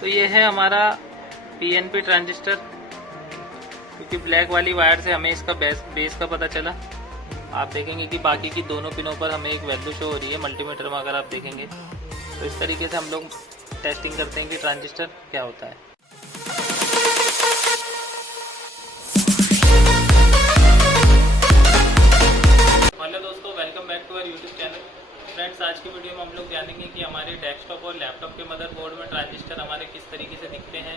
तो ये है हमारा पीएनपी ट्रांजिस्टर, क्योंकि ब्लैक वाली वायर से हमें इसका बेस का पता चला। आप देखेंगे कि बाकी की दोनों पिनों पर हमें एक वैल्यू शो हो रही है मल्टीमीटर में, अगर आप देखेंगे तो इस तरीके से हम लोग टेस्टिंग करते हैं कि ट्रांजिस्टर क्या होता है। हेलो दोस्तों, welcome back to our YouTube channel. Friends, आज की वीडियो में हम लोग जानेंगे कि हमारे डेस्कटॉप और लैपटॉप के मदरबोर्ड में ट्रांजिस्टर हमारे किस तरीके से दिखते हैं,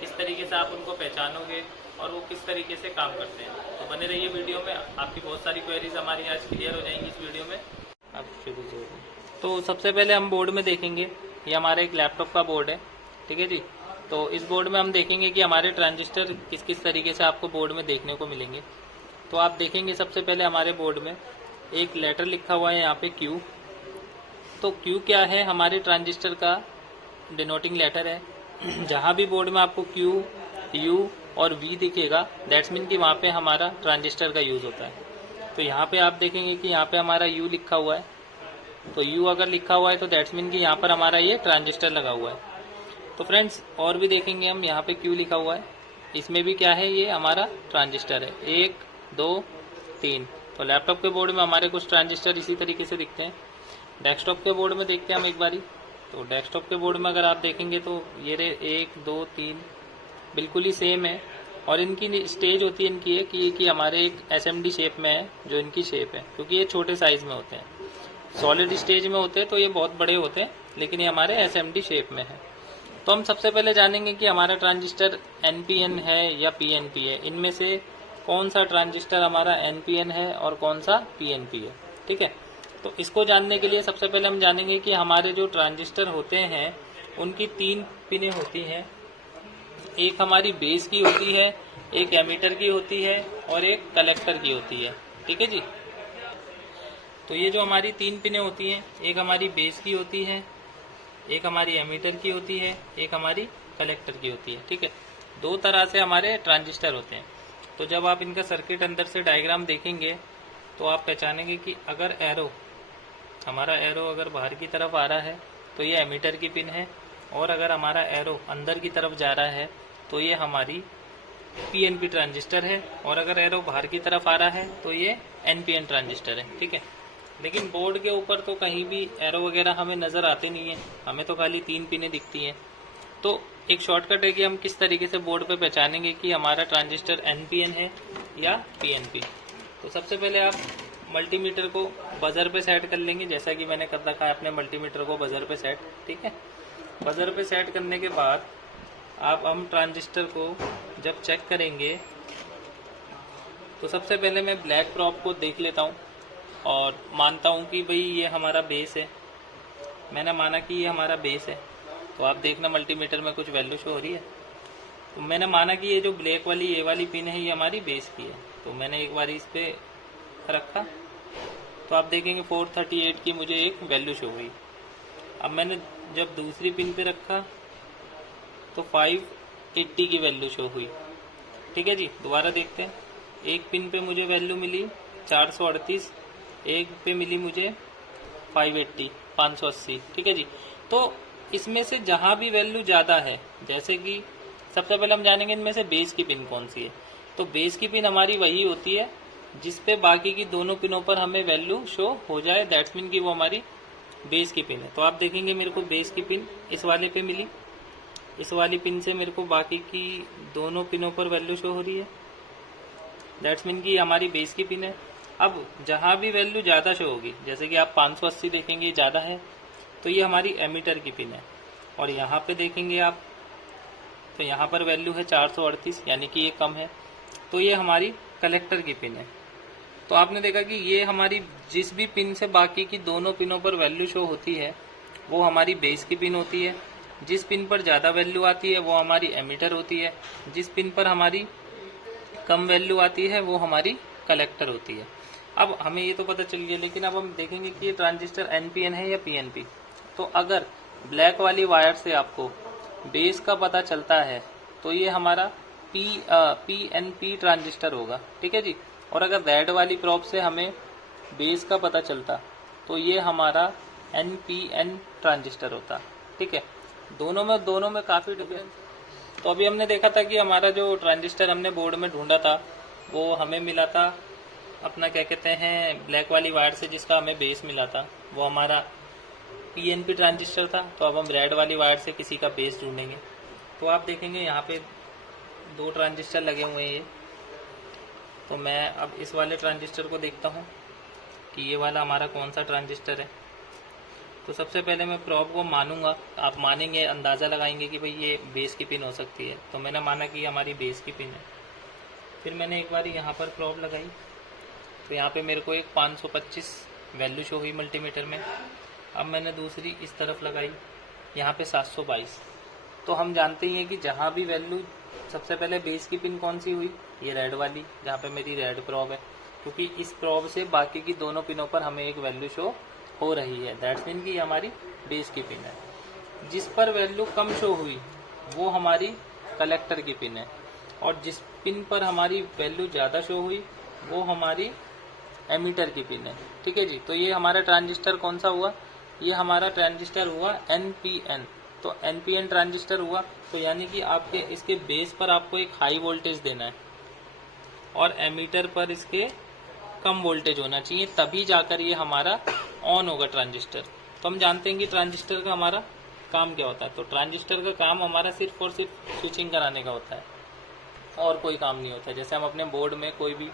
किस तरीके से आप उनको पहचानोगे और वो किस तरीके से काम करते हैं। तो बने रहिए वीडियो में, आपकी बहुत सारी क्वेरीज हमारी आज क्लियर हो जाएंगी इस वीडियो में। अब शुरू से तो सबसे पहले हम बोर्ड में देखेंगे, ये हमारा एक लैपटॉप का बोर्ड है, ठीक है जी। तो इस बोर्ड में हम देखेंगे कि हमारे ट्रांजिस्टर किस किस तरीके से आपको बोर्ड में देखने को मिलेंगे। तो आप देखेंगे सबसे पहले हमारे बोर्ड में एक लेटर लिखा हुआ है यहाँ पे Q। तो Q क्या है? हमारे ट्रांजिस्टर का डिनोटिंग लेटर है। जहाँ भी बोर्ड में आपको Q, U और V दिखेगा, दैट्स मीन कि वहाँ पे हमारा ट्रांजिस्टर का यूज़ होता है। तो यहाँ पे आप देखेंगे कि यहाँ पे हमारा U लिखा हुआ है। तो U अगर लिखा हुआ है तो दैट्स मीन कि यहाँ पर हमारा ये ट्रांजिस्टर लगा हुआ है। तो फ्रेंड्स, और भी देखेंगे हम, यहाँ पे Q लिखा हुआ है, इसमें भी क्या है, ये हमारा ट्रांजिस्टर है। 1 2 3। तो लैपटॉप के बोर्ड में हमारे कुछ ट्रांजिस्टर इसी तरीके से दिखते हैं। डेस्कटॉप के बोर्ड में देखते हैं हम एक बारी। तो डेस्कटॉप के बोर्ड में अगर आप देखेंगे तो ये 1 2 3 बिल्कुल ही सेम है। और इनकी स्टेज होती है इनकी कि हमारे एक SMD शेप में है, जो इनकी शेप है, क्योंकि ये छोटे साइज में होते हैं। सॉलिड स्टेज में होते हैं तो ये बहुत बड़े होते हैं, लेकिन ये हमारे SMD शेप में है। तो हम सबसे पहले जानेंगे कि हमारा ट्रांजिस्टर NPN है या PNP है। इनमें से कौन सा ट्रांजिस्टर हमारा NPN है और कौन सा PNP है, ठीक है। तो इसको जानने के लिए सबसे पहले हम जानेंगे कि हमारे जो ट्रांजिस्टर होते हैं उनकी 3 पिनें होती हैं। एक हमारी बेस की होती है, एक एमीटर की होती है और एक कलेक्टर की होती है, ठीक है जी। तो ये जो हमारी 3 पिनें होती हैं, एक हमारी बेस की होती है, एक हमारी एमीटर की होती है, एक हमारी कलेक्टर की होती है, ठीक है। 2 तरह से हमारे ट्रांजिस्टर होते हैं। तो जब आप इनका सर्किट अंदर से डायग्राम देखेंगे तो आप पहचानेंगे कि अगर हमारा एरो अगर बाहर की तरफ आ रहा है तो ये एमीटर की पिन है, और अगर हमारा एरो अंदर की तरफ जा रहा है तो ये हमारी PNP ट्रांजिस्टर है, और अगर एरो बाहर की तरफ आ रहा है तो ये NPN ट्रांजिस्टर है, ठीक है। लेकिन बोर्ड के ऊपर तो कहीं भी एरो वगैरह हमें नज़र आते नहीं है, हमें तो खाली 3 पिनें दिखती हैं। तो एक शॉर्टकट है कि हम किस तरीके से बोर्ड पे पहचानेंगे कि हमारा ट्रांजिस्टर NPN है या PNP। तो सबसे पहले आप मल्टीमीटर को बजर पे सेट कर लेंगे, जैसा कि मैंने कर रखा है अपने मल्टीमीटर को बजर पे सेट, ठीक है। बजर पे सेट करने के बाद हम ट्रांजिस्टर को जब चेक करेंगे तो सबसे पहले मैं ब्लैक प्रॉप को देख लेता हूँ और मानता हूँ कि भाई ये हमारा बेस है। मैंने माना कि ये हमारा बेस है। तो आप देखना मल्टीमीटर में कुछ वैल्यू शो हो रही है। तो मैंने माना कि ये जो ब्लैक वाली ये वाली पिन है ये हमारी बेस की है। तो मैंने एक बार इस पे रखा तो आप देखेंगे 438 की मुझे एक वैल्यू शो हुई। अब मैंने जब दूसरी पिन पे रखा तो 580 की वैल्यू शो हुई, ठीक है जी। दोबारा देखते हैं। एक पिन पे मुझे वैल्यू मिली 438, एक पे मिली मुझे 580, ठीक है जी। तो इसमें से जहां भी वैल्यू ज़्यादा है, जैसे कि सबसे पहले हम जानेंगे इनमें से बेस की पिन कौन सी है। तो बेस की पिन हमारी वही होती है जिस पे बाकी की दोनों पिनों पर हमें वैल्यू शो हो जाए, दैट्स मीन कि वो हमारी बेस की पिन है। तो आप देखेंगे मेरे को बेस की पिन इस वाले पे मिली, इस वाली पिन से मेरे को बाकी की दोनों पिनों पर वैल्यू शो हो रही है, दैट्स मीन कि हमारी बेस की पिन है। अब जहां भी वैल्यू ज़्यादा शो होगी, जैसे कि आप 580 देखेंगे ज़्यादा है, तो ये हमारी एमीटर की पिन है। और यहाँ पे देखेंगे आप तो यहाँ पर वैल्यू है 438, यानी कि ये कम है, तो ये हमारी कलेक्टर की पिन है। तो आपने देखा कि ये हमारी जिस भी पिन से बाकी की दोनों पिनों पर वैल्यू शो होती है वो हमारी बेस की पिन होती है। जिस पिन पर ज़्यादा वैल्यू आती है वो हमारी एमीटर होती है। जिस पिन पर हमारी कम वैल्यू आती है वो हमारी कलेक्टर होती है। अब हमें ये तो पता चल गया, लेकिन अब हम देखेंगे कि ये ट्रांजिस्टर NPN है या PNP। तो अगर ब्लैक वाली वायर से आपको बेस का पता चलता है तो ये हमारा PNP ट्रांजिस्टर होगा, ठीक है जी। और अगर रेड वाली प्रॉप से हमें बेस का पता चलता तो ये हमारा NPN ट्रांजिस्टर होता, ठीक है। दोनों में काफ़ी डिफरेंस। तो अभी हमने देखा था कि हमारा जो ट्रांजिस्टर हमने बोर्ड में ढूंढा था वो हमें मिला था अपना क्या कहते हैं ब्लैक वाली वायर से, जिसका हमें बेस मिला था वो हमारा पीएनपी ट्रांजिस्टर था। तो अब हम रेड वाली वायर से किसी का बेस ढूंढेंगे। तो आप देखेंगे यहाँ पे 2 ट्रांजिस्टर लगे हुए हैं ये। तो मैं अब इस वाले ट्रांजिस्टर को देखता हूँ कि ये वाला हमारा कौन सा ट्रांजिस्टर है। तो सबसे पहले मैं प्रोब को मानूंगा, आप मानेंगे, अंदाज़ा लगाएंगे कि भाई ये बेस की पिन हो सकती है। तो मैंने माना कि हमारी बेस की पिन है। फिर मैंने एक बार यहाँ पर प्रोब लगाई, तो यहाँ पे मेरे को एक 525 वैल्यू शो हुई मल्टीमीटर में। अब मैंने दूसरी इस तरफ लगाई, यहाँ पे 722। तो हम जानते ही हैं कि जहाँ भी वैल्यू, सबसे पहले बेस की पिन कौन सी हुई, ये रेड वाली, जहाँ पे मेरी रेड प्रोब है, क्योंकि इस प्रोब से बाकी की दोनों पिनों पर हमें एक वैल्यू शो हो रही है। दैट्स मीन कि हमारी बेस की पिन है। जिस पर वैल्यू कम शो हुई वो हमारी कलेक्टर की पिन है, और जिस पिन पर हमारी वैल्यू ज़्यादा शो हुई वो हमारी एमीटर की पिन है। ठीक है जी। तो ये हमारा ट्रांजिस्टर कौन सा हुआ, ये हमारा ट्रांजिस्टर हुआ NPN। तो NPN ट्रांजिस्टर हुआ, तो यानी कि आपके इसके बेस पर आपको एक हाई वोल्टेज देना है और एमीटर पर इसके कम वोल्टेज होना चाहिए, तभी जाकर ये हमारा ऑन होगा ट्रांजिस्टर। तो हम जानते हैं कि ट्रांजिस्टर का हमारा काम क्या होता है। तो ट्रांजिस्टर का काम हमारा सिर्फ और सिर्फ स्विचिंग कराने का होता है, और कोई काम नहीं होता है। जैसे हम अपने बोर्ड में कोई भी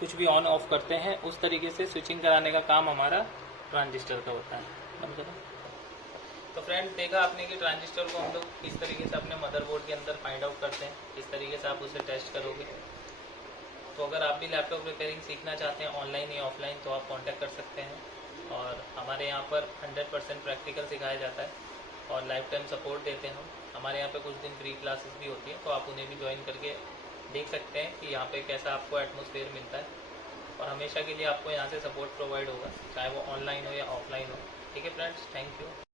कुछ भी ऑन ऑफ करते हैं, उस तरीके से स्विचिंग कराने का काम हमारा ट्रांजिस्टर का होता है। समझ लो। तो फ्रेंड्स, देखा आपने कि ट्रांजिस्टर को हम लोग किस तरीके से अपने मदरबोर्ड के अंदर फाइंड आउट करते हैं, किस तरीके से आप उसे टेस्ट करोगे। तो अगर आप भी लैपटॉप रिपेयरिंग सीखना चाहते हैं ऑनलाइन या ऑफलाइन, तो आप कांटेक्ट कर सकते हैं। और हमारे यहाँ पर 100% प्रैक्टिकल सिखाया जाता है और लाइफ टाइम सपोर्ट देते हैं हम। हमारे यहाँ पे कुछ दिन फ्री क्लासेस भी होती हैं, तो आप उन्हें भी ज्वाइन करके देख सकते हैं कि यहाँ पे कैसा आपको एटमॉस्फेयर मिलता है। और हमेशा के लिए आपको यहाँ से सपोर्ट प्रोवाइड होगा, चाहे वो ऑनलाइन हो या ऑफलाइन हो। ठीक है फ्रेंड्स, थैंक यू।